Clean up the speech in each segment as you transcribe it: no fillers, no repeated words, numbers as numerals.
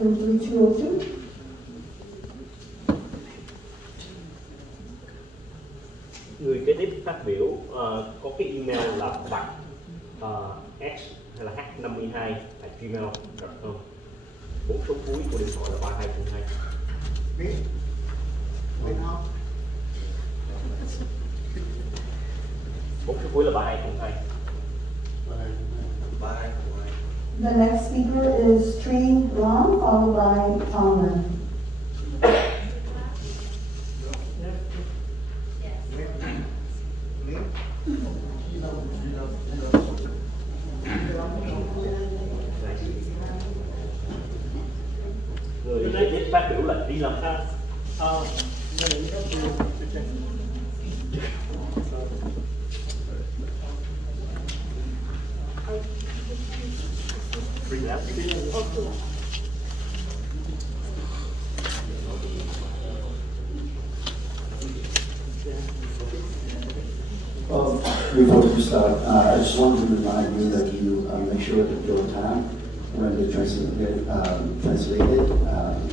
room 3202. Người kế tiếp phát biểu có cái email là Phâ x hay là h52@gmail.com. 4 số cuối của điện thoại là 3202. Biết không? 4 số cuối là 3202. The next speaker is Trinh Long, followed by Tomlin. Người kế tiếp phát biểu là Trí Lâm. Well, before we start, I just wanted to remind you that you make sure that your time when the translated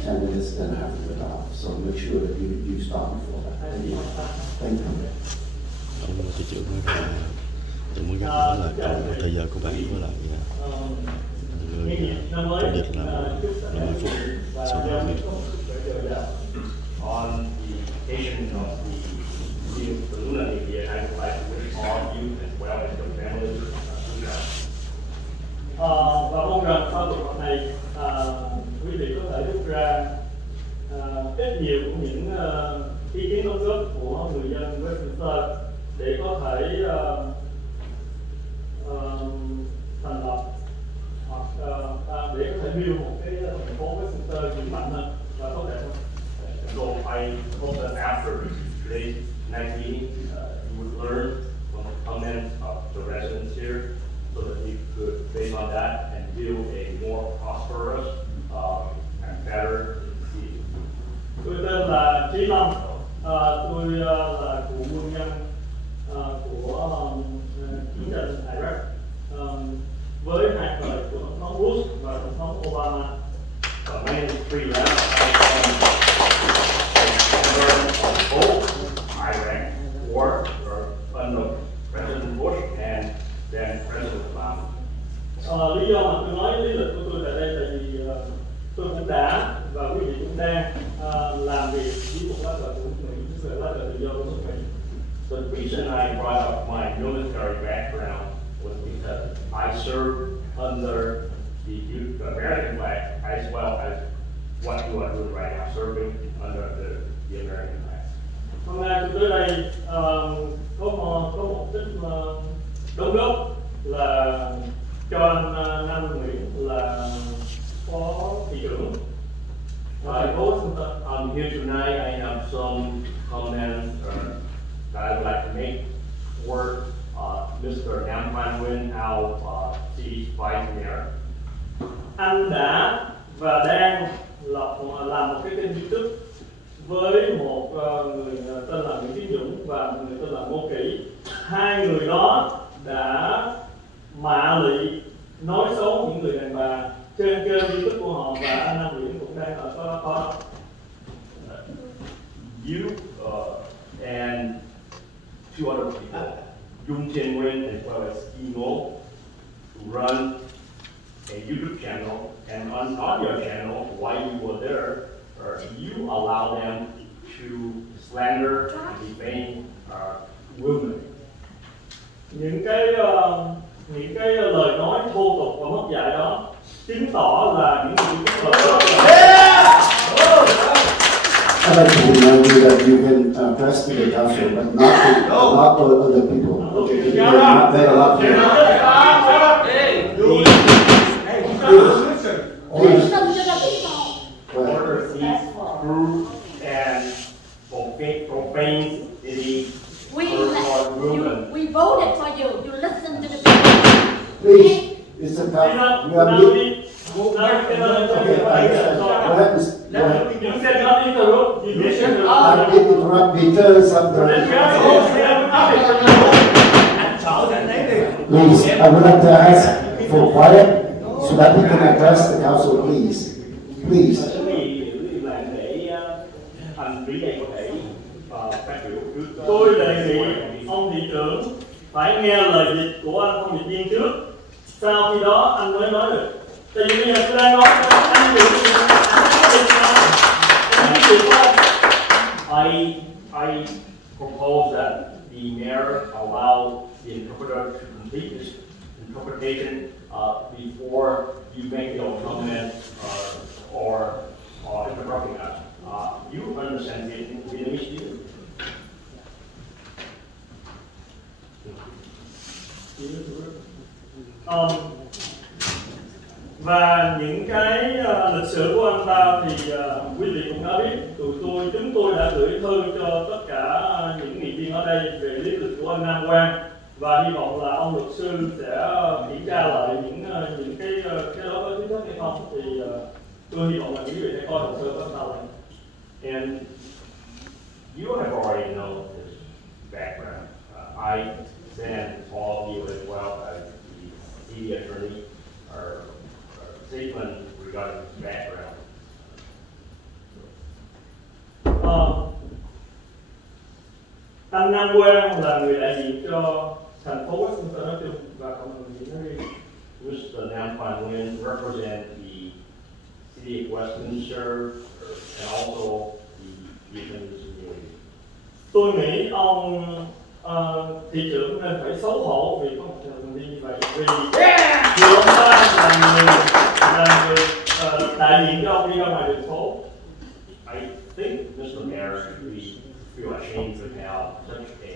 10 minutes then have to get off. So make sure that you stop before that. Thank you. Ông thị trưởng nói là tôi muốn nhắc nhở là trong thời giờ của bạn với lại người công việc là 50 phút sau đó thì On the occasion of the Lunar New Year, I would like to wish all of you as well as your families và mong rằng sau cuộc họp này quý vị có thể rút ra ít nhiều của những ý kiến đóng góp của người dân Westminster để có thể thành lập hoặc để có thể build một cái thành phố Westminster vững mạnh hơn và tốt đẹp hơn. So I hope that after today's night meeting, you would learn from the comments of the residents here, so that you could, based on that, and build a more prosperous and better city. Tôi tên là Trí Long, tôi là cựu quân nhân của chiến tranh Iraq, với hai thời của tổng thống Bush và tổng thống Obama. My name is P2 Phâ. Both Iraq war under President Bush and then President Obama. Lý do mà tôi nói lý lịch của tôi tại đây là vì tôi cũng đã và quý vị cũng đang làm việc với một lá cờ của Mỹ, với lá cờ tự do của nước Mỹ. So the reason I brought up my military background was because I served under the American flag as well as what you are doing right now, serving under the American flag. Hôm nay tôi tới đây có một chút đóng góp là cho anh Nam Nguyễn là phó thị trưởng thành phố Washington. Here tonight I have some comments that I would like to make for Mr. Nam Phan Nguyen, our city's vice mayor. Anh đã và đang làm một cái kênh YouTube với một người tên là Nguyễn Tiến Dũng và một người tên là Ngô Kỷ. Hai người đó đã mạ lị nói xấu những người đàn bà trên kênh YouTube của họ, và anh Nam Nguyễn cũng đang ở đó. You and two other people, Dung Chen Nguyen as well as Imo, run a YouTube channel, and on your channel, while you were there, you allow them to slander and defame women. Những cái lời nói thô tục và mất dạy đó chứng tỏ là những người I'd like to remind you that you can press to the council, but not other people. They are not Order these crude and profane city We voted for you. You listen to the people. Please, it's a tough. You are meeting. Okay, You said not interrupt. You said I did interrupt because of the. Please, I would like to ask for quiet so that we can address the council, please. Please. Xin quý vị giữ im lặng để anh Trí đây có thể phát biểu trước. Tôi đề nghị ông thị trưởng phải nghe lời dịch của anh thông dịch viên trước, sau khi đó anh mới nói được. Tại vì bây giờ tôi đang nói anh thị trưởng I propose that the mayor allow the interpreter to complete this interpretation before you make your comment or interrupting us. You understand Vietnamese, do you? Và những cái lịch sử của anh ta thì quý vị cũng đã biết, chúng tôi đã gửi thư cho tất cả những nghị viên ở đây về lý lịch của anh Nam Quang, và hy vọng là ông luật sư sẽ kiểm tra lại những cái đó có chính thức hay không, thì tôi hy vọng là quý vị sẽ coi hồ sơ của anh ta lại. And you have already known his background. I then all of you as well as the city attorney are statement regarding his background. Anh Nam Quang là người đại diện cho thành phố Westminster nói chung và cộng đồng Việt nói riêng. Mr. Nam Quan Nguyen represent the city of Westminster and also the Vietnamese community. Tôi nghĩ ông thị trưởng nên phải xấu hổ vì có một thành viên như vậy, vì vừa ông ta là người đại diện cho ông đi ra ngoài đường phố. I think Mr. Mayor should feel ashamed to have such a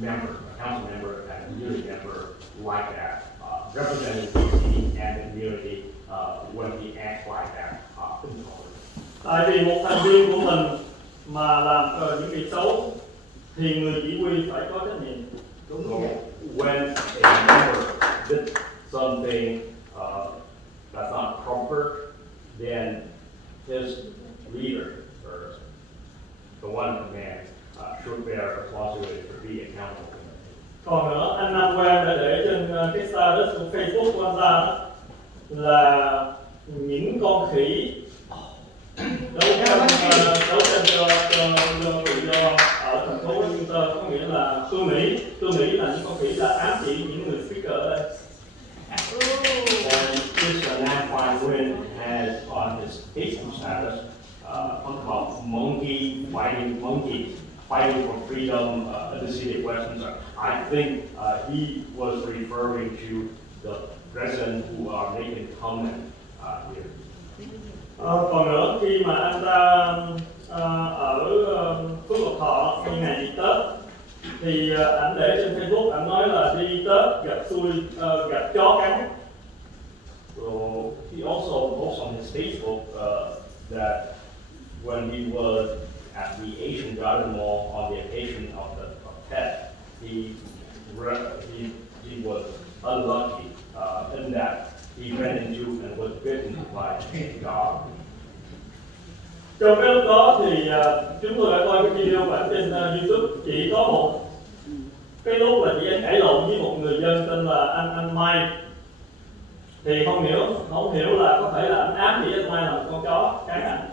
member, a council member, and a community member like that, representing the city and the community when he acts like that in public. Tại vì một thành viên của mình mà làm những việc xấu thì người chỉ huy phải có trách nhiệm. So when a member did something that's not proper, then his leader or the one in command should bear responsibility for being accountable. Còn nữa, anh Nam Quang đã để trên cái status của Facebook của anh ta đó, là những con khỉ đấu tranh cho tự do ở thành phố Westminster, có nghĩa là tôi nghĩ là những con khỉ là ám chỉ những người speaker ở đây. And Mr. Nam Quan Nguyen has on his Facebook status talked about monkey fighting for freedom in the city of Westminster. I think he was referring to the residents who are making comment here. Còn nữa, khi mà anh ta ở Phước Lộc Thọ như ngày đi Tết thì ảnh để trên Facebook, ảnh nói là đi Tết gặp chó cắn. So he also posts on his Facebook that when he was at the Asian Garden Mall on the occasion of the pet, he was unlucky in that he ran into and was bitten by a dog. Trong cái lúc đó thì chúng tôi đã coi cái video của ảnh trên YouTube, chỉ có một cái lúc là chị anh cãi lộn với một người dân tên là anh Mai, thì không hiểu là có thể là anh ám chỉ anh Mai là một con chó cắn ảnh.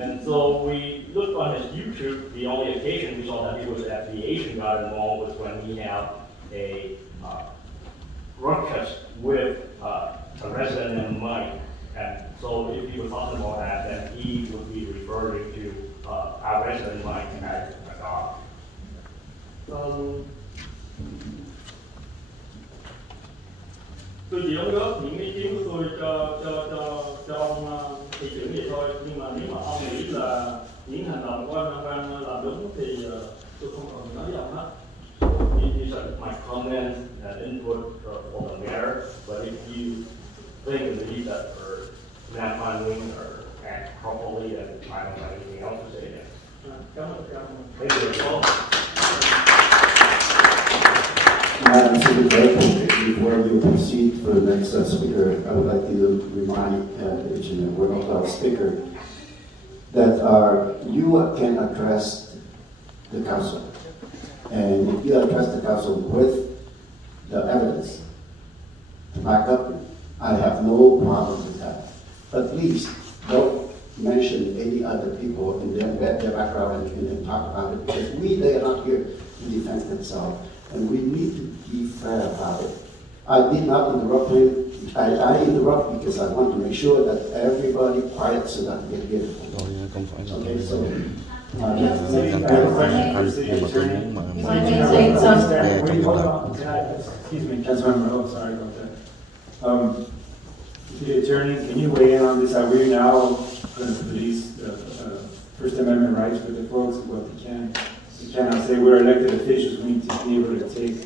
And so we looked on his YouTube. The only occasion we saw that he was at the Asian Garden Mall was when he had a ruckus with a resident named Mike. And so if he was talking about that, then he would be referring to our resident Mike as a dog. Tôi chỉ đóng góp những ý kiến của tôi cho ông thị trưởng vậy thôi, nhưng mà nếu mà ông nghĩ là những hành động của anh Quang làm đúng thì tôi không còn nói gì ông hết. These are my comments and input for the mayor, but if you think and believe that Nam Quan Nguyen or act properly, then I don't have anything else to say then. Cảm ơn. Thank you. Madam Secretary, before you proceed for the next speaker, I would like to remind each and every one of our speakers that you can address the council. And if you address the council with the evidence to back up, I have no problem with that. please don't mention any other people and their background and talk about it, because they are not here to defend themselves, and we need to be fair about it. I did not interrupt him. I interrupt because I want to make sure that everybody quiet so that we can hear. Không phải là Okay, so. I have a question for the city attorney. Excuse me, Councilmember Ho, sorry about that. City attorney, can you weigh in on this? Are we now going to police the First Amendment rights for the folks? What they can. We cannot say we're elected officials. We need to be able to take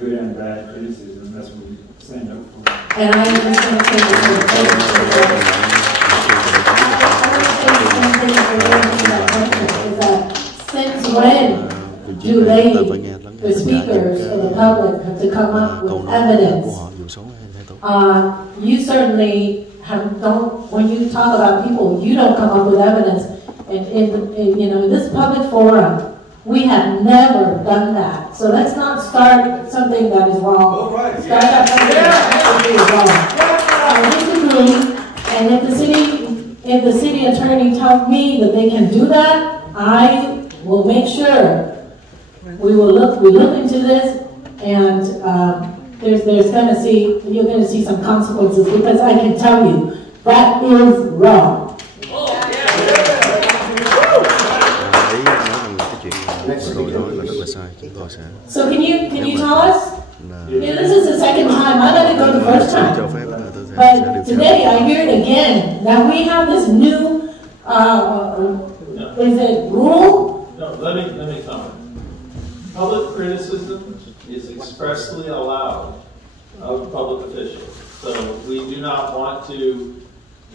good and bad criticism. That's what we stand up for. And I am just going to say since when do they, the speakers or the public, have to come up with evidence? You certainly don't, when you talk about people, you don't come up with evidence. And in this public forum, we have never done that. So let's not start something that is wrong. Start up something that is wrong. I disagree. And if the city attorney tells me that they can do that, I will make sure we look into this, and you're going to see some consequences, because I can tell you that is wrong. So can you tell us? Yeah, this is the second time. I let it go the first time. But today I hear it again. Now we have this new, is it rule? No, let me comment. Public criticism is expressly allowed of public officials. So we do not want to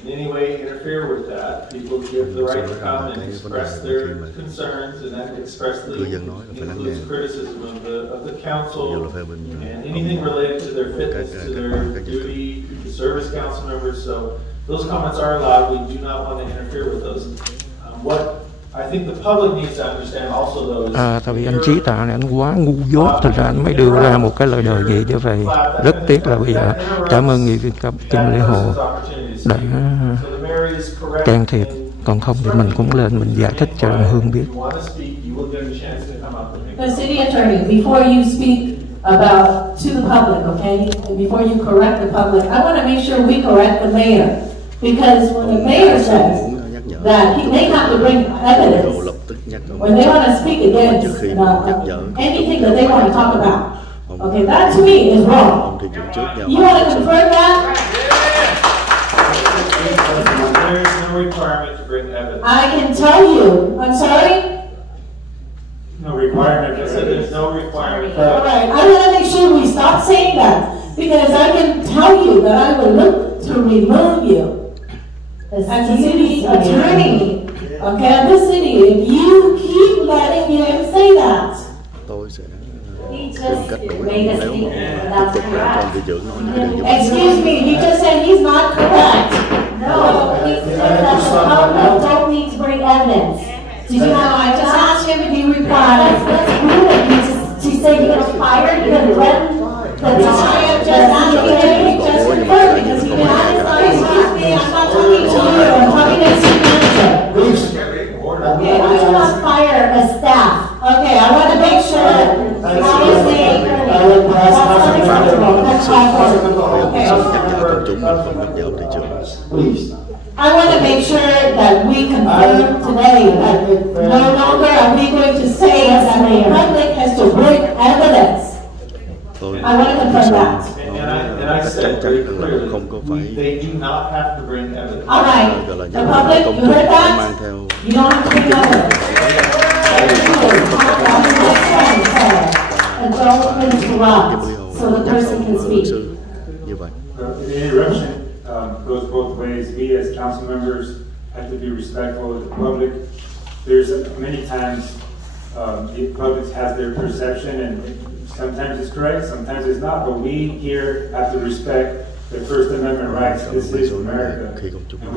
in any way interfere with that. People give the right to come and express their concerns, and that expressly includes criticism of the council and anything related to their fitness, to their duty, to service council members. So those comments are allowed. We do not want to interfere with those. What I think the public needs to understand also though is tại vì anh Trí Tạ này anh quá ngu dốt, thành ra anh mới đưa ra một cái lời đề nghị như vậy. Rất tiếc là bây giờ cảm ơn nghị viên cấp Kim Lê Hồ đã can thiệp, còn không thì mình cũng lên mình giải thích cho đồng hương biết. The city attorney, before you speak about to the public, okay, and before you correct the public, I want to make sure we correct the mayor, because when the mayor says that they have to bring evidence when they want to speak against anything that they want to talk about. Okay, that to me is wrong. You want to confirm that? There is no requirement to bring evidence. I can tell you. I'm sorry? No requirement. I said there's no requirement. All right, I want to make sure we stop saying that, because I can tell you that I will look to remove you as a city attorney, okay, of this city, if you keep letting him say that. He just made a statement that's correct. Excuse me, he just said he's not correct. No, he said that the public don't need to bring evidence. Did you know, I just asked him and he replied. Let's prove it. She said you're going to fire, you're going to threaten. I am just asking him, he just confirmed, because he did not. Excuse me, I'm not talking to you, I'm talking to the city manager. Okay, we do not fire a staff. Okay, I want to make sure that obviously that's unacceptable. That's Please. I want to make sure that we confirm today that no longer are we going to say that the public has to bring evidence. I want to confirm that. And I said very clearly, they do not have to bring evidence. All right, the public, you heard that? You don't have to bring evidence. And don't interrupt so the person can speak. The interruption goes both ways. We as council members have to be respectful of the public. There's many times the public has their perception, and sometimes it's correct, sometimes it's not, but we here have to respect the First Amendment rights. This is America. And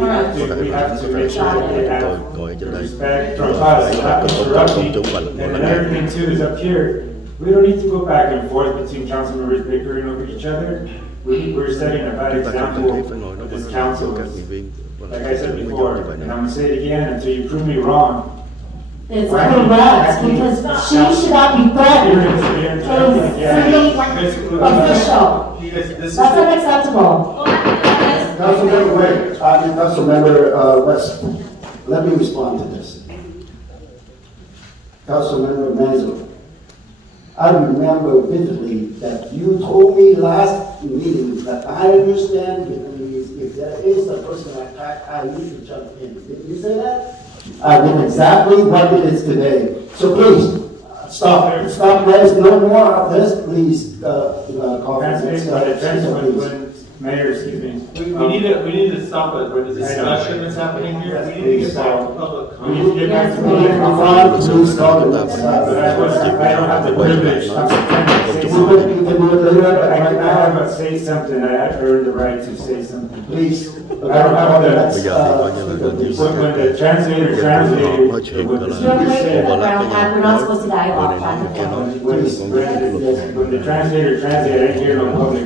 we have to make sure that they have the respect from us, not interrupting. And another thing too is up here, we don't need to go back and forth between council members bickering over each other. we're setting a bad chúng ta không cần thiết example phải ngồi đó of mà this nói cho council. các nghị viên Like I said mới before, giống như vậy and nữa. I'm gonna say it again until you prove me wrong. It's correct, because she should not be threatened as city official. That's unacceptable. Councilmember, wait, Councilmember West, let me respond to this. Councilmember Mansell, I remember vividly that you told me last meeting that I understand if there is a personal attack, I need to jump in. Did you say that? I did exactly what it is today. So please, stop. There's no more of this. Please, call for the next Mayor, excuse me. We need to stop it where the discussion is happening here. We need to get back to public We need comment. to get back to the Please call the next but I don't have the privilege. I'm You can do it later, but I right have now, to say something. I earned the right to say something. please. I don't have the. Bây giờ thì coi như là gần như When the translator translated what the speaker said. We're not supposed to Người dialogue. này nói, người kia nói, When the translator translated, I didn't hear no public,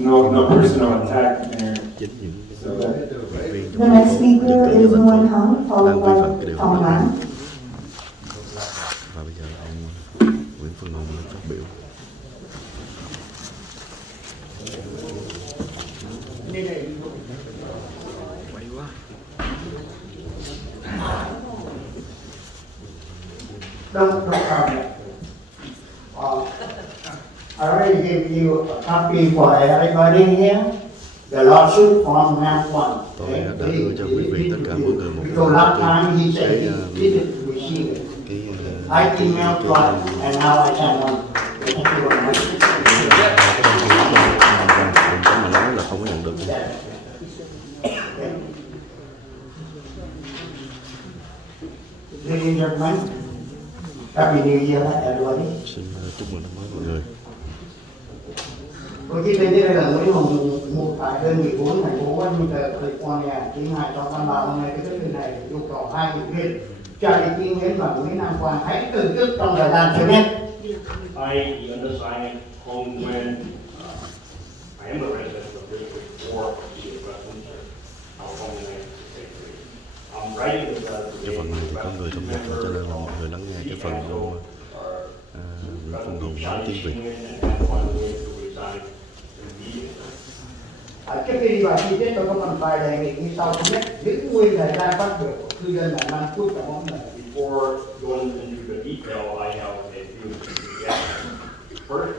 no personal attack there. chính những So, nghị viên The next speaker chứng cử is lên Nguyen Hung, followed đang vi phạm by cái điều Thong luật này. Man. Và bây giờ ông Nguyễn Phương Hùng lên phát biểu. Don't comment. I already gave you a copy for everybody here. The lawsuit from Nam Quan. Tôi đã đưa cho quý vị tất cả mọi người một So last time he cái said he didn't receive it. I emailed one and now I sent one. Thank you very much. đừng có mà nói là không có nhận được. Ladies and gentlemen, Happy New Year everybody. Xin chúc mừng năm mới mọi người. Tôi chỉ đây là Nguyễn Hùng, một tại đơn vị 4 thành phố Westminster, California, ký ngày trong văn bản hôm nay cái thứ này yêu cầu hai nghị viên cho ý kiến hiến và Nguyễn Nam Quan hãy từ chức trong thời gian sớm nhất. I understand when I am a resident of District 4 in Westminster, California, 1963. I'm writing this Cái phần này thì có người thống nhất cho nên là mọi người lắng nghe cái phần của Nguyễn Phương Hùng nói tiếng Việt. Trước khi đi vào chi tiết tôi có một vài đề nghị như sau. Thứ nhất, giữ nguyên thời gian phát biểu của cư dân là 5 phút trong mỗi lần. Before going into the detail, I have a few suggestions. First,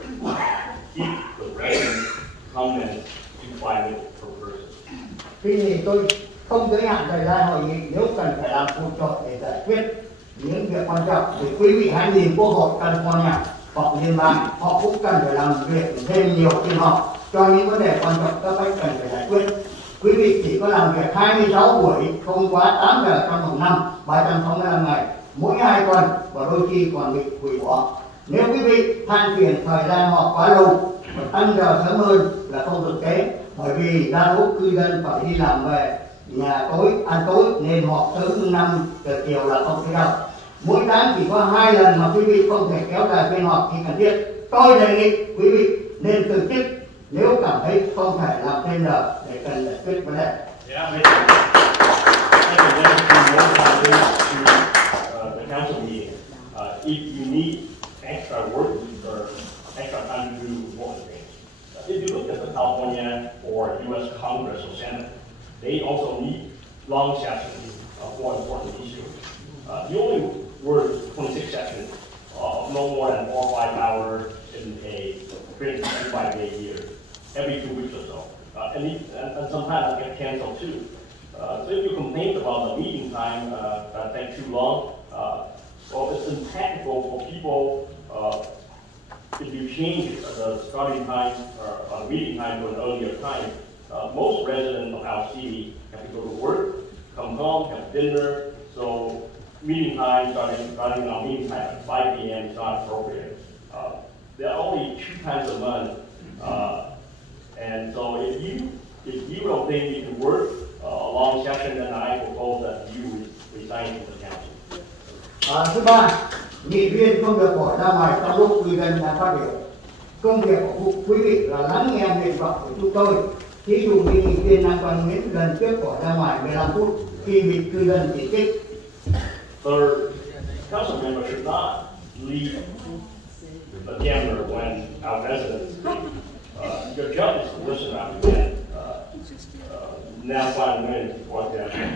keep the resident comment to 5 minutes per person. Tuy nhiên tôi không giới hạn thời gian hội nghị nếu cần phải làm phụ trợ để giải quyết những việc quan trọng. Thì quý vị hãy nhìn Quốc hội California hoặc liên bang, họ cũng cần phải làm việc thêm nhiều phiên họp cho những vấn đề quan trọng các bách cần phải giải quyết. Quý vị chỉ có làm việc 26 buổi, không quá 8 giờ trong một năm, 365 ngày, mỗi 2 tuần và đôi khi còn bị hủy bỏ. Nếu quý vị than phiền thời gian họp quá lâu, tăng giờ sớm hơn là không thực tế, bởi vì đa số cư dân phải đi làm về nhà tối, ăn tối nên họp sớm 5 giờ chiều là không thể đâu. Mỗi tháng chỉ có 2 lần mà quý vị không thể kéo dài phiên họp khi cần thiết. Tôi đề nghị quý vị nên từ chức nếu cảm thấy không thể làm thêm giờ để cần giải quyết vấn đề. The council meeting. If you need extra work or extra time to do important things. If you look at the California or U.S. Congress or Senate, they also need long sessions for important issues. You only work 26 sessions, no more than 4 or 5 hours in a 365-day year, every 2 weeks or so. And sometimes it gets canceled too. So if you complain about the meeting time that takes too long, well, it's impractical for people if you change the starting time or meeting time to an earlier time. Most residents of our city have to go to work, come home, have dinner, so meeting time, starting our meeting time at 5 p.m. is not appropriate. There are only 2 times a month, and so if you don't think you can work a long session, then I propose that you resign from the council. Thứ ba, nghị viên không được bỏ ra ngoài trong lúc cư dân đang phát biểu. Công việc của quý vị là lắng nghe nguyện vọng của chúng tôi. Thí dụ như nghị viên Nam Quang Nguyễn lần trước bỏ ra ngoài 15 phút khi bị cư dân chỉ trích. Third, council members should not leave the camera when our residents speak. Your job is to listen out again. Now, Quang Nguyễn, for example,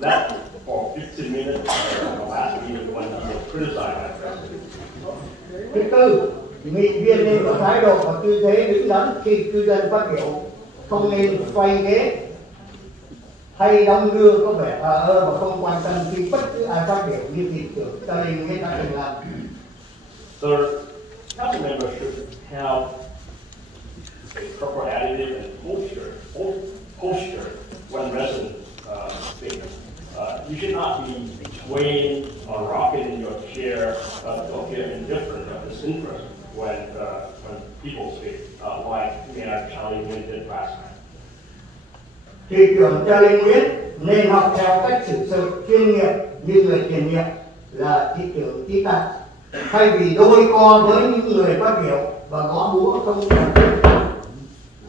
left for 15 minutes at the last meeting when he was criticized by the president. Thứ tư, nghị viên nên có thái độ và tư thế đứng đắn khi cư dân phát biểu, không nên quay ghế hay đong đưa có vẻ thờ ơ và không quan tâm khi bất cứ ai phát biểu như thị trưởng Stalin hay đã từng làm. Third, council members should have a proper attitude and posture when residents speak. You should not be swaying or rocking in your chair or feel indifferent or disinterest when people speak, like Mayor Charlie Nguyen did last night. Thị trưởng Charlie Nguyen nên học theo cách xử sự chuyên nghiệp như người tiền nhiệm là thị trưởng Chí Tạc, thay vì đôi co với những người phát biểu và gõ búa không cần thiết.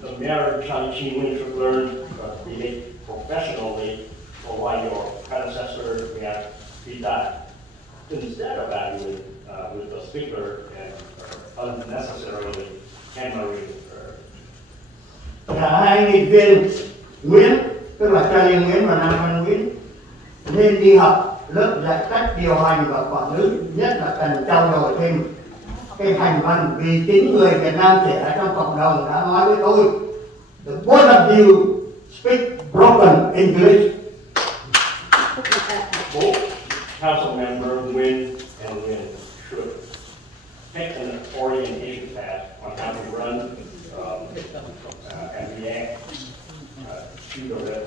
The Mayor Charlie Nguyen should learn to behave professionally, or like your predecessor, Mayor Chí Tạc, instead of arguing with the speaker and unnecessarily hammering her. Cả hai nghị viên Nguyễn, tức là Charlie Nguyễn và Nam Văn Nguyễn, nên đi học lớp dạy cách điều hành và quản lý, nhất là cần trau dồi thêm cái hành văn, vì chính người Việt Nam trẻ trong cộng đồng đã nói với tôi, the both of you speak broken English. Both council member Nguyen and Nguyen should take an orientation class on how to run and react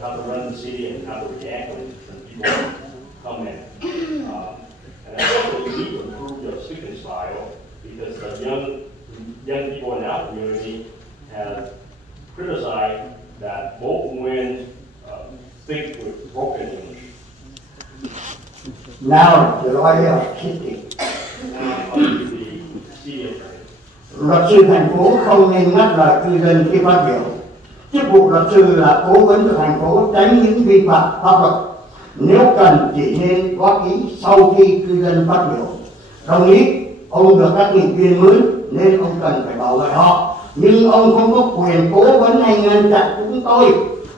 how to run the city and how to react when people come in. And also you need to improve your speaking style because the young people in our community have criticized that both Nguyen speak with broken English. Now the lawyer speaking. Luật sư thành phố không nên ngắt lời cư dân khi phát biểu. Chức vụ luật sư là cố vấn của thành phố tránh những vi phạm pháp luật. Nếu cần chỉ nên góp ý sau khi cư dân phát biểu. Đồng ý, ông được các nghị viên mới nên ông cần phải bảo vệ họ. Nhưng ông không có quyền cố vấn hay ngăn chặn chúng tôi.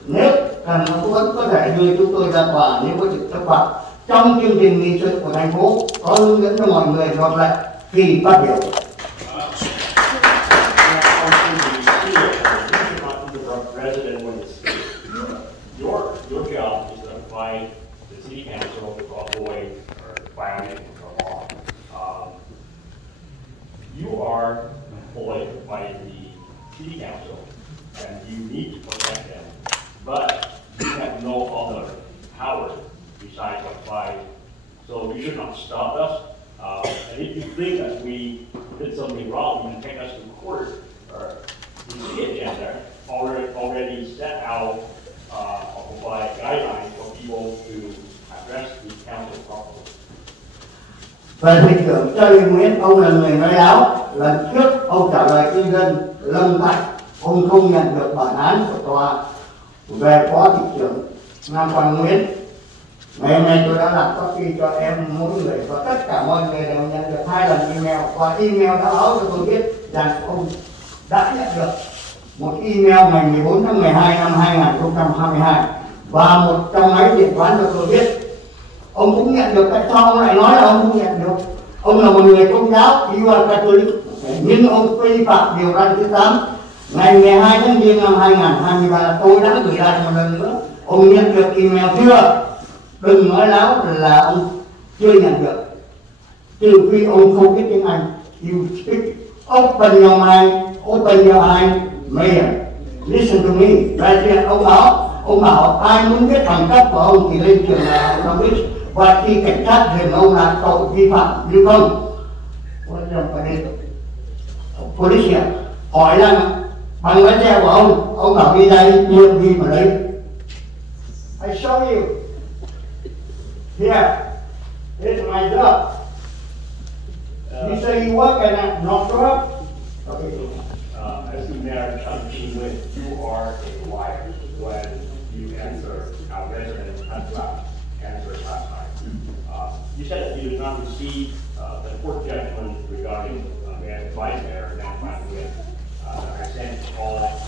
Nếu cần ông vẫn có thể đưa chúng tôi ra tòa nếu có sự chấp phạm. Trong chương trình nghị sự của thành phố có hướng dẫn cho mọi người luật lệ khi phát biểu. Your job is to find the city council to avoid or violate the law. You are employed by the city council and you need to protect them, but you have no other power besides apply. So you should not stop us. And if you think that we did something wrong, you can take us to court. Or the city agenda already set out provide guidelines for people to address the council properly. Về thị trưởng Charlie Nguyễn, ông là người nói láo. Lần trước ông trả lời cư dân Lâm Thạch, ông không nhận được bản án của tòa về phó thị trưởng Nam Quang Nguyễn. Ngày hôm nay tôi đã làm copy cho em mỗi người và tất cả mọi người đều nhận được 2 lần email và email đã báo cho tôi biết rằng ông đã nhận được một email ngày 14 tháng 12 năm 2022 và một trong máy điện toán cho tôi biết. Ông cũng nhận được, tại sao ông lại nói là ông không nhận được? Ông là một người công giáo, you are Catholic, nhưng ông vi phạm điều răn thứ 8. Ngày 12 tháng Giêng năm 2023 tôi đã gửi lại một lần nữa. Ông nhận được email chưa? Đừng nói láo là ông chưa nhận được. Trừ khi ông không biết tiếng Anh. You speak, open your mind, open your eyes, Mayor. Listen to me. President, ông bảo ai muốn biết bằng cấp của ông thì lên trường đại học Cambridge. Và khi cảnh sát dừng ông là tội vi phạm như không. Police hỏi rằng bằng lái xe của ông bảo đi đây nhiệm gì mà lấy. I show you. Here, here's my job. You say you work at Northrop? Okay. Mayor Chung Chi-Win, you are a liar when you answer our resident answer last night. You said that you did not receive the court judgment regarding Mayor Vice Mayor Nam Quang Nguyen. I sent all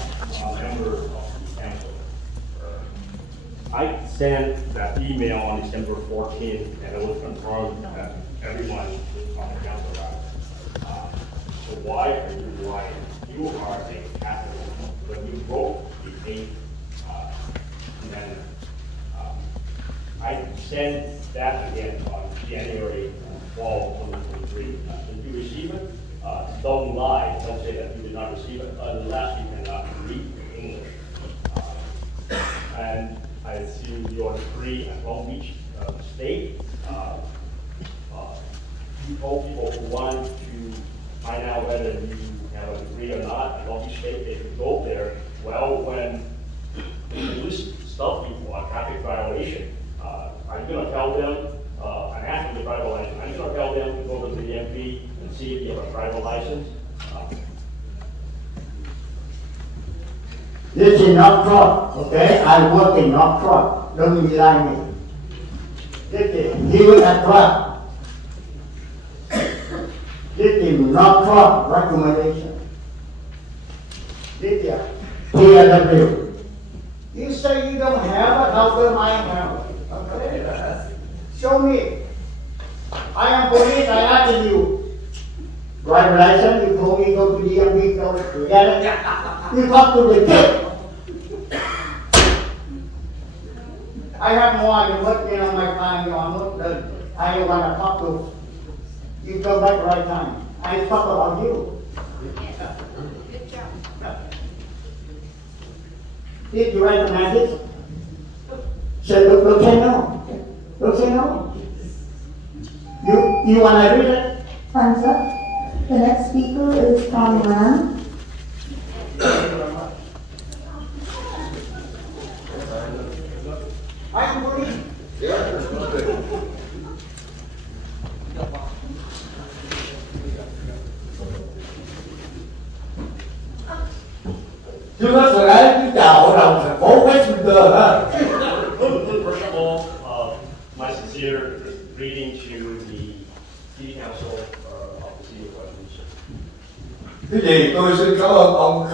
members of the council. I sent that email on December 14th, and it was confirmed that everyone on the council got it. So why are you lying? You are a Catholic. When you wrote the 8th amendment, I sent that again on January 12, 2023. Did you receive it? Don't lie. Don't say that you did not receive it unless you cannot read English. And I assume you are free at Long Beach State. You told people who want to find out whether you have a degree or not at Long Beach State, they could go there. Well, when police stop you for a traffic violation, are you going to tell them, and after the driver license, are you going to tell them to go to the DMV and see if you have a driver license? This is not truck, okay? I work in not truck. Don't rely on me. This is here at truck. This is not truck recommendation. This is PW. You say you don't have it, how come I have it? Okay? Show me. I am police, I asked you. Driver license, you told me go to DMV, go to get it. You talk to the kid. I have more than what on my time, you are I want to talk to. You go back right time. I talk about you. Good job. Did you recognize it? Say, look, say no. Look, say no. You want to read it? Time's up. The next speaker is Tom Lam. I am police. Trước hết tôi kính chào hội đồng thành phố Westminster ha. First of all, my sincere greeting to the City Council of the City of Westminster. Thứ gì tôi xin cảm ơn ông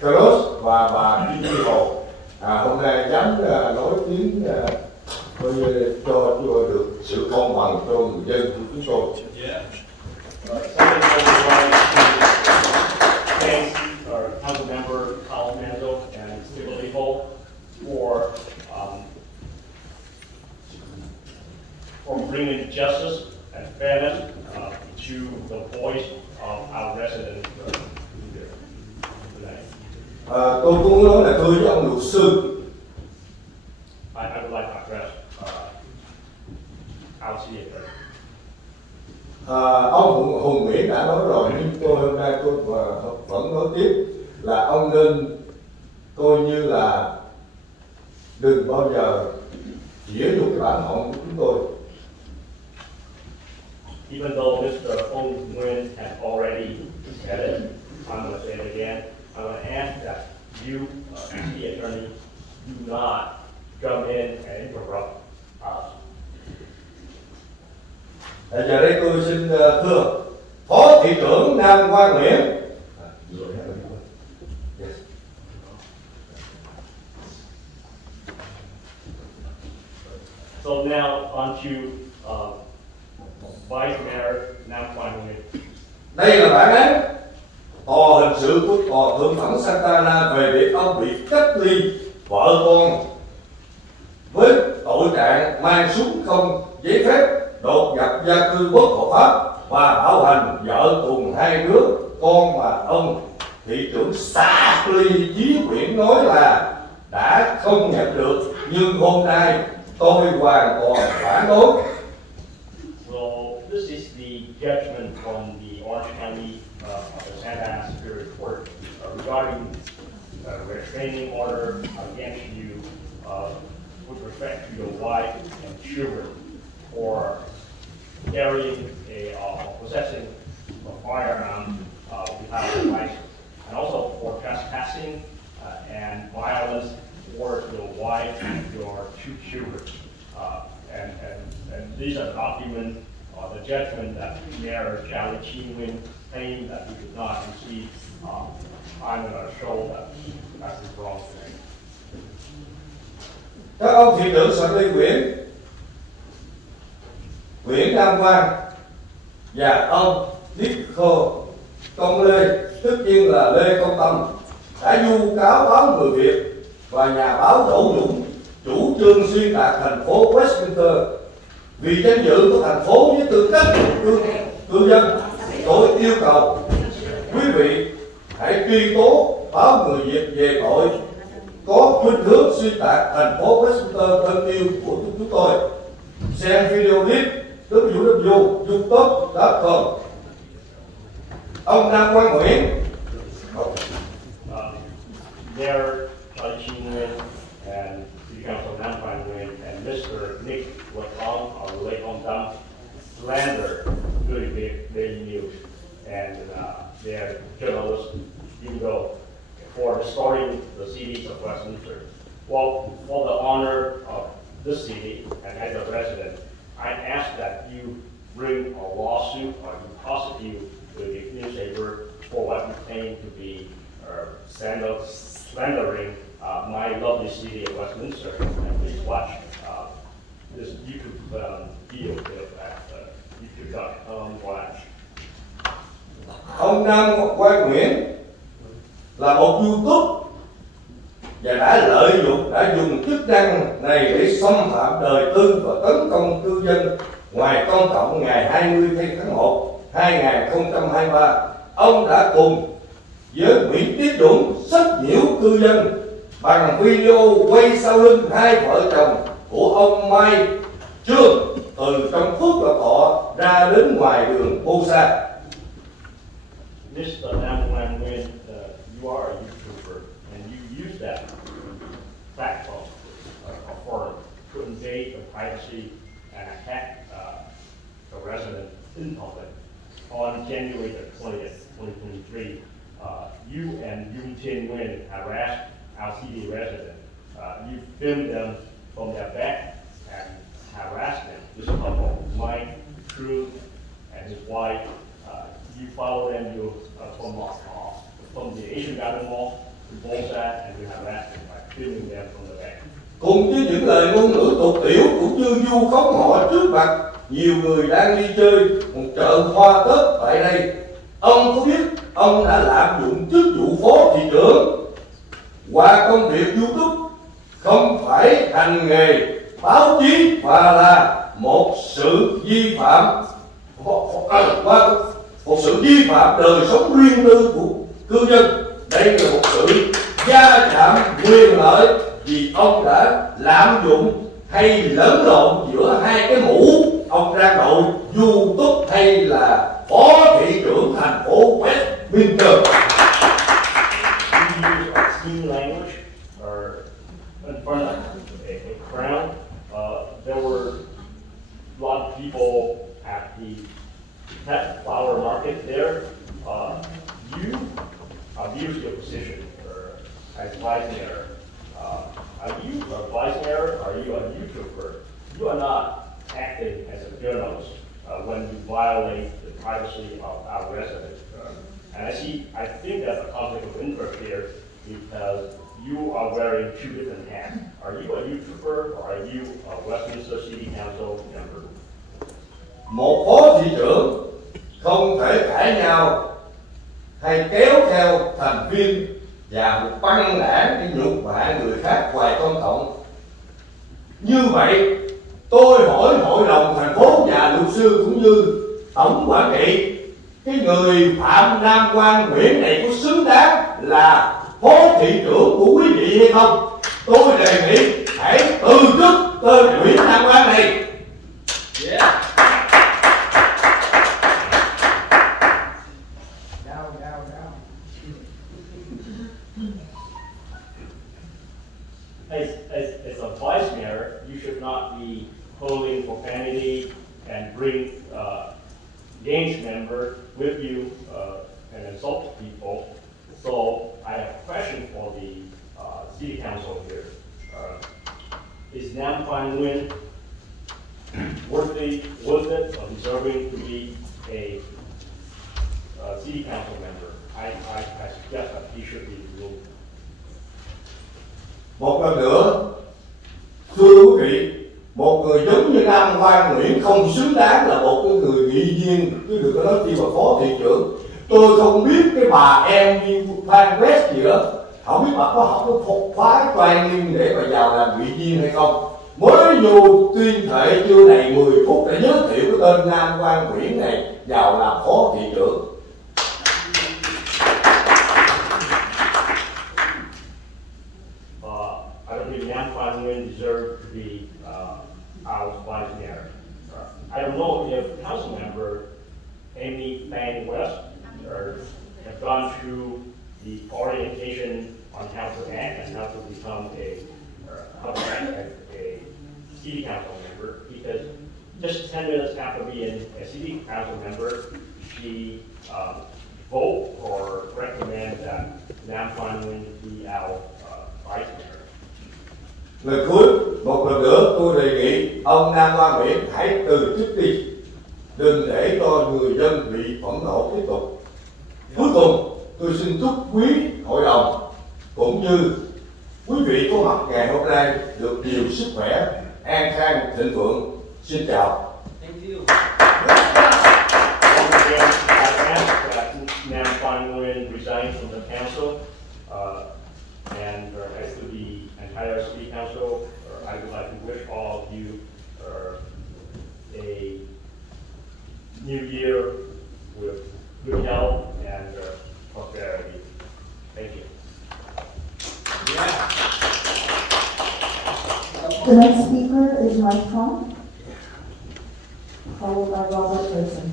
Carlos và bà Kim Chi Hồ hôm nay dám nói tiếng coi như cho được sự công bằng cho người dân của chúng tôi. Thanks our council member Carl Manzo and Steve Leopold for bringing justice and fairness to the voice of our residents today. Tôi cũng nói là thưa với ông luật sư. I would like to address our city attorney. Ông Hùng Nguyễn đã nói rồi, nhưng tôi hôm nay tôi vẫn nói tiếp là ông nên coi như là đừng bao giờ chĩa vô cái bản họng của chúng tôi. Even though Mr. Ông Nguyen has already said it, I'm going to say it again. I'm going to ask that you, as the attorney, do not come in and interrupt us. Giờ đây tôi xin thưa Phó Thị trưởng Nam Quang Nguyễn. So now on to Vice Mayor Nam Quang Nguyen. Đây là bản án tòa hình sự của tòa thượng thẩm Santa Ana về việc ông bị cách ly vợ con với tội trạng mang súng không giấy phép, đột nhập gia cư bất hợp pháp và bạo hành vợ cùng hai đứa con mà ông thị trưởng xã Ly Chí Nguyễn nói là đã không nhận được, nhưng hôm nay tôi hoàn toàn phản đối. So this is the judgment from the Orange County of the Santa Ana Superior Court regarding restraining order against you with respect to your wife and children for carrying possessing a firearm without a license. And trespassing and violence towards your wife and your 2 children. And these are documents or the judgment that Mayor Charlie Chin claimed that he did not receive. I'm going to show that that's the wrong thing. Các ông thị trưởng Sở Lê Nguyễn Nam Quang và ông Nico Công Lê, tất nhiên là Lê Công Tâm, đã vu cáo báo Người Việt và nhà báo Đỗ Dũng chủ trương xuyên tạc thành phố Westminster vì danh dự của thành phố với tư cách cư dân. Tôi yêu cầu quý vị hãy truy tố báo Người Việt về tội có khuynh hướng xuyên tạc thành phố Westminster thân yêu của chúng tôi. Xem video clip www.youtube.com. Ông Nam Quang Nguyễn. Mayor Charlie Chin and City Council Nam Quang Nguyễn and Mr. Nick Latong or Lê Công Tâm slander Người Việt Daily News and their journalists, even though for restoring the cities of Westminster. Well, for the honor of this city and as a resident, I ask that you bring a lawsuit or you prosecute the newspaper for what you claim to be slandering my lovely city of Westminster. And please watch this YouTube video at youtube.com/. Ông Nam Quang Nguyễn là một YouTube và đã dùng chức năng này để xâm phạm đời tư và tấn công cư dân ngoài công cộng ngày 20 tháng 1 2023. Ông đã cùng với Nguyễn Tiến Dũng sách nhiễu cư dân bằng video quay sau lưng 2 vợ chồng của ông Mai Trương từ trong Phước Lộc Thọ ra đến ngoài đường Bolsa. Mr. Nam Quang Nguyễn, you are a YouTuber and you use that platform for to invade the privacy and attack the resident in public. On January the 20th, 2023, you and Yoon Tin Nguyen harassed our city resident. You filmed them from their back and harassed them. This couple, Mike, True, and his wife. You follow them from the Asian Garden Mall to Bolsa and you harassed them by filming them from the back. Cùng với những lời ngôn ngữ tục tiểu cũng như vu khống họ trước mặt nhiều người đang đi chơi một chợ hoa Tết tại đây. Ông có biết ông đã lạm dụng chức vụ phó thị trưởng qua công việc YouTube không phải hành nghề báo chí và là một sự vi phạm đời sống riêng tư của cư dân. Đây là một sự va chạm quyền lợi vì ông đã lạm dụng hay lẫn lộn giữa 2 cái mũ ông đang đội YouTube hay là phó thị trưởng thành phố Westminster. Language or in front of a crowd. There were a lot of people at the pet flower market there. You abused your position as vice mayor. Are you a vice mayor or are you a YouTuber? You are not acting as a journalist when you violate the privacy of our residents. And I think there's a conflict of interest here because you are wearing 2 different hats. Are you a YouTuber or are you a Westminster City Council member? Một phó thị trưởng không thể cãi nhau hay kéo theo thành viên và một băng đảng để nhục mạ người khác ngoài công cộng. Như vậy, tôi hỏi hội đồng thành phố và luật sư cũng như tổng quản trị, cái người Phạm Nam Quang Nguyễn này có xứng đáng là phó thị trưởng của quý vị hay không? Tôi đề nghị hãy từ chức tên Nguyễn Nam Quang này. Yeah. As a vice mayor, you should not be holding profanity and bring gangs member with you and insult people. So I have a question for the City Council here. Is Nam Quang Nguyen worth it or deserving to be a City Council member? I suggest that he should be removed. Một lần nữa, thưa quý vị, một người giống như Nam Quang Nguyễn không xứng đáng là một cái người nghị viên, chứ đừng có nói chi mà phó thị trưởng. Tôi không biết cái bà em như Phan West gì đó, không biết bà có học cái phục phái toàn niên để mà vào làm nghị viên hay không. Mới vô tuyên thệ chưa đầy 10 phút để giới thiệu cái tên Nam Quang Nguyễn này vào làm phó thị trưởng. I don't think Nam Quang Nguyen deserves to be our vice mayor. I don't know if council member Amy Phan West have gone through the orientation on how to act and how to become a city council member, because just 10 minutes after being a city council member, she voted or recommended that Nam Quang Nguyen be our vice mayor. Lời cuối, một lần nữa tôi đề nghị ông Nam Quang Nguyễn hãy từ chức đi, đừng để cho người dân bị phẫn nộ tiếp tục. Cuối cùng, tôi xin chúc quý hội đồng cũng như quý vị có mặt ngày hôm nay được nhiều sức khỏe, an khang, thịnh vượng. Xin chào. Thank you. Once again, I ask that Nam Quang Nguyen resign from the council, and as to the entire city council, I would like to wish all of you a new year with good health and prosperity. Thank you. Yeah. The next speaker is Mike Trump, followed by Robert Person.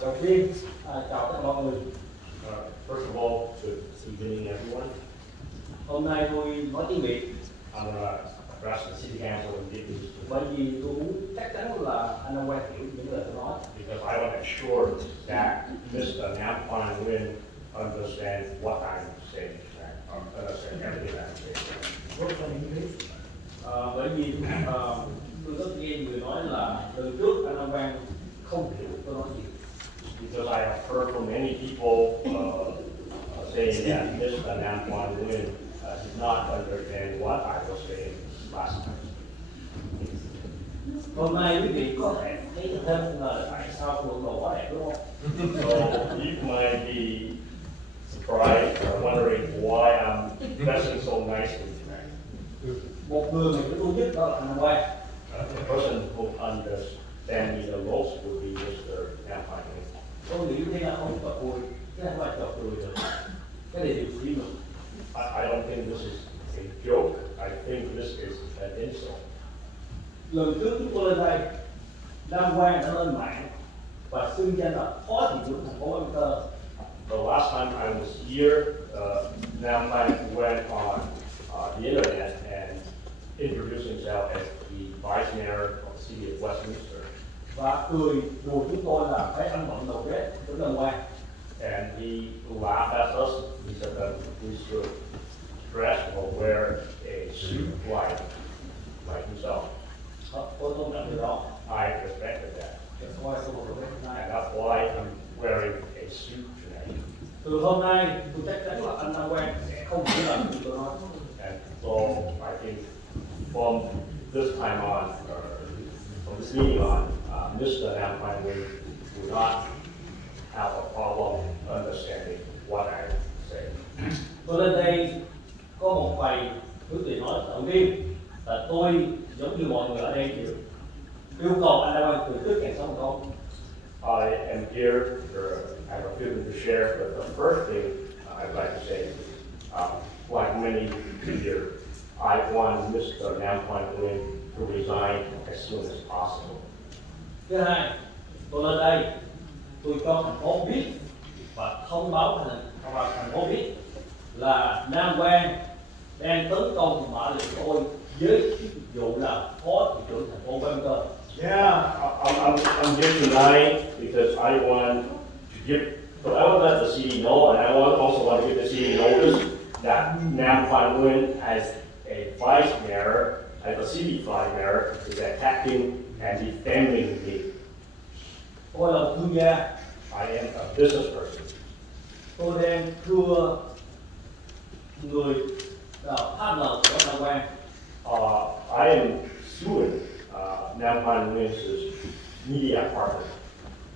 Đầu tiên chào tất cả mọi người. First of all, good evening, everyone. Hôm nay tôi nói tiếng Việt. I'm going to address the city council in Vietnamese Bởi vì tôi muốn chắc chắn là anh Nam Quang hiểu những lời tôi nói. because I want to ensure that Mr. Nam Quang Nguyen understands what I'm saying, understand everything I'm saying. Bởi vì tôi rất nghe người nói là từ trước anh Nam Quang không hiểu tôi nói gì. Because I have heard from many people saying that Mr. Nam Quang Nguyen did not understand what I was saying last time. Hôm nay quý vị có thể thấy thêm là tại sao bộ đồ quá đẹp đúng không? So you might be surprised or wondering why I'm dressing so nicely tonight. Một người mà tôi nhất đó là anh Nam Quang. The person who understands me the most would be Mr. Nam Quang Nguyen. Tôi nghĩ thế là không phải vui, cái này không phải trò cười được. Cái này điều phí mà. I don't think this is a joke. I think this is an insult. Lần trước chúng tôi lên đây, Nam Quang đã lên mạng và xưng danh là phó thị trưởng thành phố Westminster. The last time I was here, Nam Quang went on the internet and introduced himself as the vice mayor of the city of Westminster. Và cười đùa chúng tôi là phải ăn bận đầu vest của Nam Quang. And he laughed at us. He said that we should dress or wear a suit like himself. Tôi tôn trọng điều đó. I respected that. That's why tôi mặc vest tonight. And that's why I'm wearing a suit tonight. Từ hôm nay, tôi chắc chắn là anh Nam Quang sẽ không hiểu lầm như tôi nói. And so I think from this time on, from this meeting on, Mr. Nam Quang Nguyen will not have a problem understanding what I say. Tôi lên đây có một vài thứ gì nói. Đầu tiên là tôi giống như mọi người ở đây thì yêu cầu anh Nam Quang từ trước càng sớm không. I am here, I have a few things to share, but the first thing I'd like to say, like many here, I want Mr. Nam Quang Nguyen to resign as soon as possible. Thứ hai, tôi lên đây, tôi cho thành phố biết và thông báo thành phố biết là Nam Quang đang tấn công mã lệnh tôi với chức vụ là phó thị trưởng thành phố Westminster. Yeah, I'm here tonight because I want to let the city know, and I also want to give the city notice that Nam Quang Nguyen, as a vice mayor, as a city vice mayor, is attacking and defaming me. Tôi là một thương gia. I am a business person. Tôi đang thưa người partner của Nam Quang. I am suing Nam Quang Nguyen's media partner.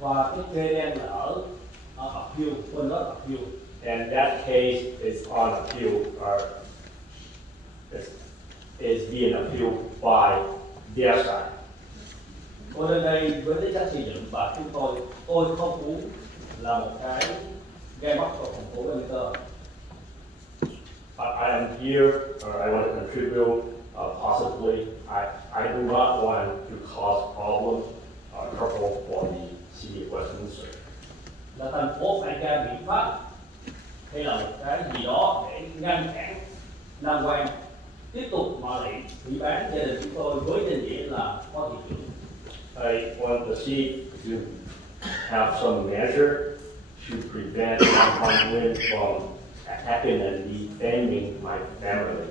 Và cái kê đang là ở appeal, bên đó appeal. And that case is on appeal, or is being appealed by their side. Tôi lên đây với tính chất xây dựng và tôi không muốn là một cái gây mất cho thành phố Westminster. I am here, or I want to contribute. Possibly, I do not want to cause problems or trouble for the city of Westminster. Là thành phố phải ra biện pháp hay là một cái gì đó để ngăn cản Nam Quang tiếp tục mà lại ủy bán gia đình chúng tôi với danh nghĩa là phó thị trưởng. I want the city to have some measure to prevent Nam Quang Nguyen from attacking and defaming my family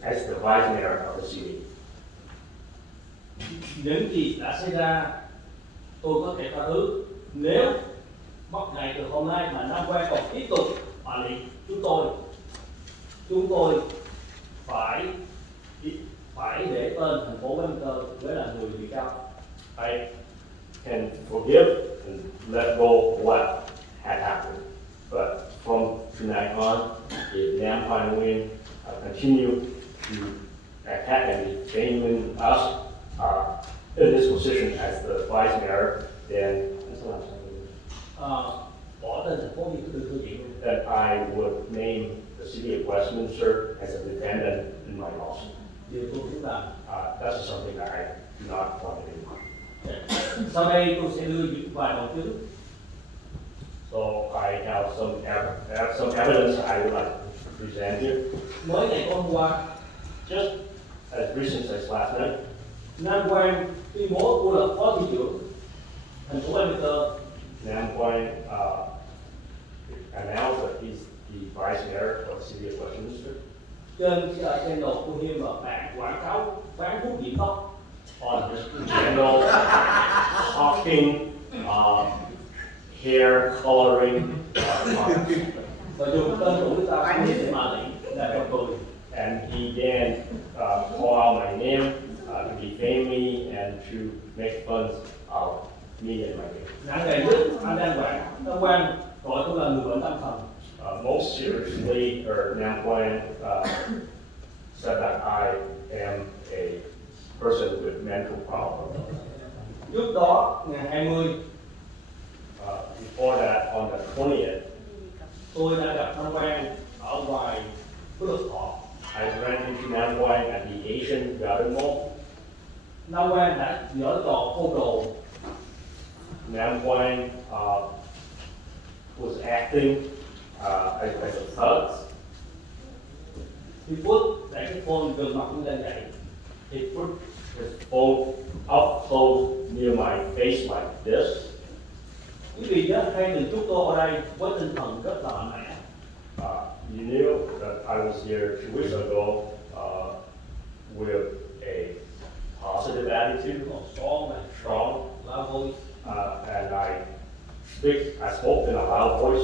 as the vice mayor of the city. Những gì đã xảy ra tôi có thể tha thứ nếu bắt ngày từ hôm nay mà Nam Quang còn tiếp tục mà liệt chúng tôi phải để tên thành phố Westminster với là người bị cáo. I can forgive and let go what had happened, but from tonight on, if Nam Quang Nguyen continue to attack and defame us in this position as the vice mayor, then bỏ tên thành phố như tôi thư viện. Then I would name the city of Westminster as a defendant in my lawsuit. Điều tôi muốn làm. That's something that I do not want to do. Sau đây tôi sẽ đưa những vài bằng chứng. So I have some evidence I would like to present here. Mới ngày hôm qua, just as recent as last night, Nam Quang tuyên bố cô là phó thị trưởng thành phố Westminster. Nam Quang announced that he's the vice mayor of the city of Westminster. Trên cái channel của him là bạn quảng cáo bán thuốc nhuộm tóc. On his channel, talking hair coloring và dùng tên của người ta cũng sẽ mà lại là cười. And he then call out my name to defame me and to make fun of me and my name. Nặng nề nhất, anh Nam Quang gọi tôi là người bệnh tâm thần. Most seriously, Nam Quang said that I am a person with mental problems. Trước đó, ngày 20, before that, on the 20th, tôi đã gặp Nam Quang ở ngoài Phước Lộc Thọ. I ran into Nam Quang at the Asian Garden Mall. Nam Quang đã dở trò côn đồ. Nam Quang was acting as a thug. He put để cái phone gần mặt như lên vậy. He put his phone up close near my face like this. Quý vị nhớ hay mình chúc tôi ở đây với tinh thần rất là mạnh mẽ. You knew that I was here 2 weeks ago with a positive attitude, strong, loud voice, and I spoke in a loud voice.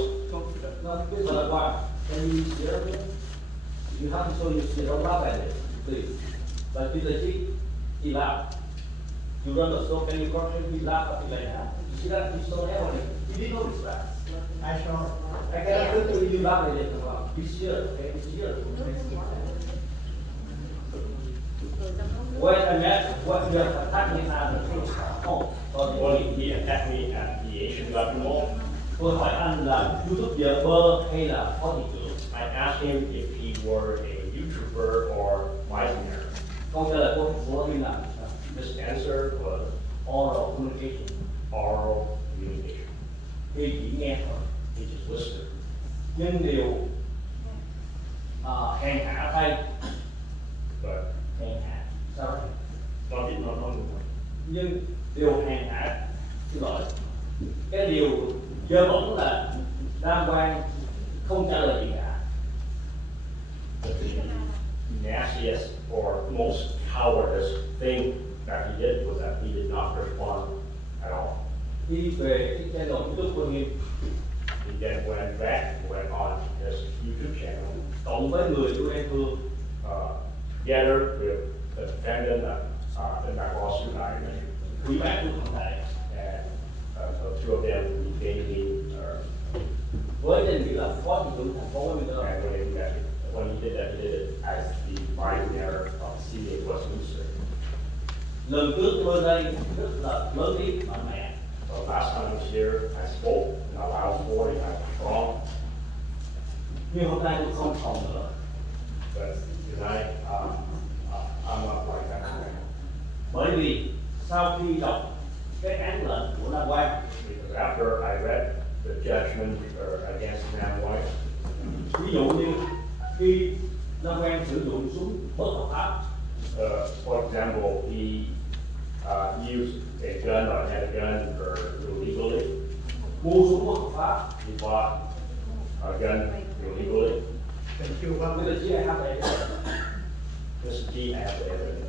This is why when you sit up here, you have to show you sit up loud like this, please. But if you laugh, you run the slope and you constantly you laugh at me like that. You see that? You saw that one. You didn't notice that. I saw. I cannot look at you laugh like that. Be serious, okay? Be serious. Wait a minute. What you are attacking at the home? Well, he attacked me at the Asian Garden Mall. Tôi hỏi anh là YouTuber hay là phó thị trưởng? I asked him if he were a YouTuber or missionary. Câu trả lời của anh là His answer was oral communication. oral communication. Khi chỉ nghe thôi. He just whispered. Nhưng điều hèn hạ thay. But Hèn hạ. Sao đó? Not Nhưng điều hèn hạ, xin lỗi, cái điều dơ bẩn là Nam Quang không trả lời gì cả. the nastiest or most cowardice thing that he did was that he did not respond at all. Đi về cái channel YouTube của Nghiêm, He then went on his YouTube channel, cộng với người của em Phương, gathered with the defendant in that lawsuit I mentioned. Ủy ban của Thượng Thể, And the two of them gave me, với danh nghĩa là Phó Thị trưởng thành phố Westminster. and when he did that, he did it as the vice mayor of TP Westminster. Lần trước tôi đây rất là lớn tiếng mạnh mẽ. The last time I was here, I spoke in a loud voice, I was strong, Nhưng hôm nay tôi không phòng nữa. but tonight I'm not like that today. Bởi vì sau khi đọc cái án lệnh của Nam Quang, Because after I read the judgment against Nam White, ví dụ như khi Nam Quang sử dụng súng bất hợp pháp, for example, he used a gun or had a gun illegally. mua súng bất hợp pháp, He bought a gun illegally. người ta chỉ là HT, Mr. G had the evidence.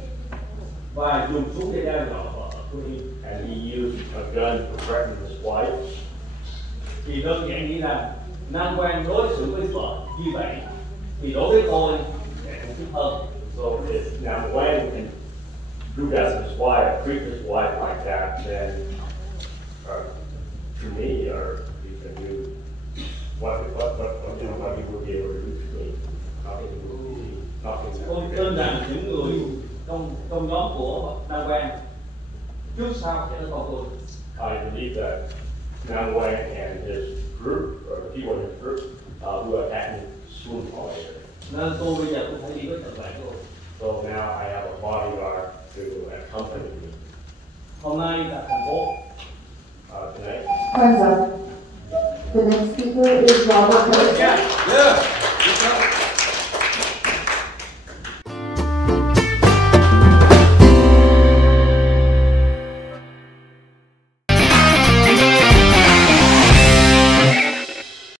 và dùng súng để đe dọa vợ của Hiên. And he used a gun to threaten his wife. Thì đơn giản nghĩ rằng Nam Quang đối xử với vợ như vậy, thì đối với tôi cũng thích hơn. So if Nam Wang can do that to his wife, treat his wife like that, then to me, or he can do what he would be able to do to me. Nothing. Tôi tin rằng những người trong nhóm của Nam Quang trước sau sẽ có tôi. I believe that Nam Wang and his group, or the people in his group, who attacked me soon later. Nên tôi bây giờ cũng phải đi với tận bạn tôi. So now I have a bodyguard to accompany me. Hôm nay tại thành phố. Tonight. Time's up. The next speaker is Robert. Yeah.